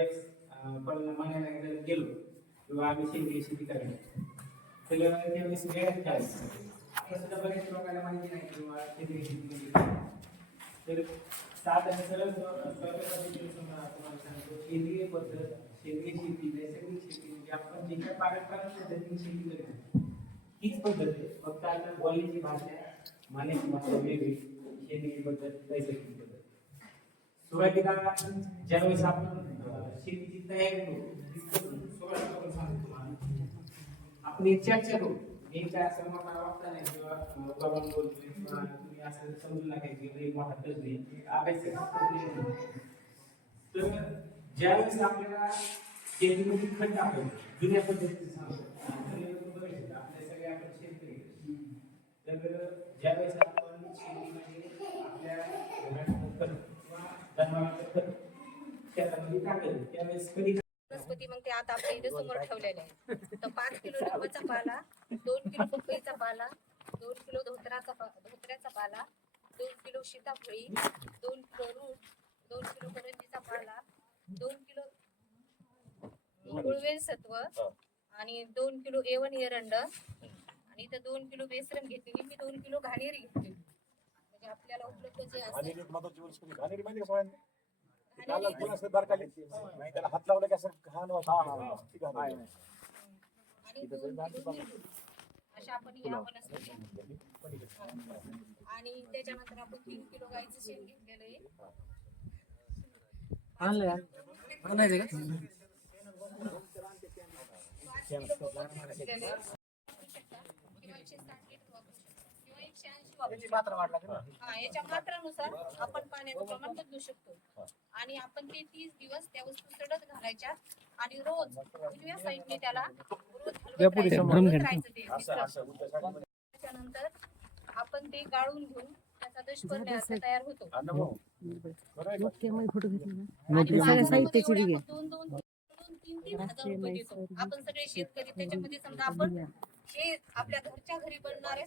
ज्यावेळेस पण म्हणायला गेलो किंवा आम्ही सेंद्रिय शेती करायला तर त्यावेळेस वेळात काय आपल्या सुद्धा बऱ्याच लोकांना माहिती नाही किंवा सेंद्रिय शेती म्हणजे काय. तर साधारण सरळ तुम्हाला सांगतो सेंद्रिय पद्धत सेंद्रिय शेती नैसर्गिक शेती म्हणजे आपण जे काही पारंपरिक पद्धतीने शेती करतो हीच पद्धत आहे. फक्त आता बोलीची भाषा मानसिक भाषा वेगळी सेंद्रिय पद्धत नैसर्गिक पद्धत. सुरुवातीला ज्यावेळेस आपण शेतीची तयारी करू आपण एक चर्चा करू मी काय असं मोठा वाटता नाही किंवा प्रमाण बोलतोय किंवा तुम्ही असं समजून नका की मोठा तज्ञ अभ्यास तर ज्यावेळेस आपल्याला शेतीमध्ये खत टाकतो जुन्या पद्धतीने सांगतो आपल्या सगळ्या आपण शेतकरी तर ज्यावेळेस आपण शेतीमध्ये आपल्या घरात खत वनस्पती मग ते आता आपल्या इथे समोर ठेवलेले आहे. तर 5 किलो लिंबाचा पाला, 2 किलो पपईचा पाला, 2 किलो धोत्र्याचा पाला, 2 किलो सीताफळी, 2 किलो रूट, 2 किलो करंजीचा पाला, 2 किलो गुळवेल सत्व आणि 2 किलो A1 एरंड आणि इथं 2 किलो बेसन घेतली. मी 2 किलो घाणेरी घेतली. म्हणजे आपल्याला उपलब्ध जे असेल त्याला हात लावला की असं घाण अशा आपण या वनस्पती आणि त्याच्यानंतर आपण 3 किलो गाईचं शेण घेतलेलं आहे. याच्या मात्रानुसार आपण पाण्याचं प्रमाण बदलू शकतो आणि आपण ते 30 दिवस त्या वस्तू सडत घालायच्या आणि रोज उजव्या साईडने त्याला त्याच्यानंतर आपण ते गाळून घेऊन त्याचा दशपर्णी तयार होतो. आपण सगळे शेतकरी त्याच्यामध्ये समजा आपण हे आपल्या घरच्या घरी बनणारे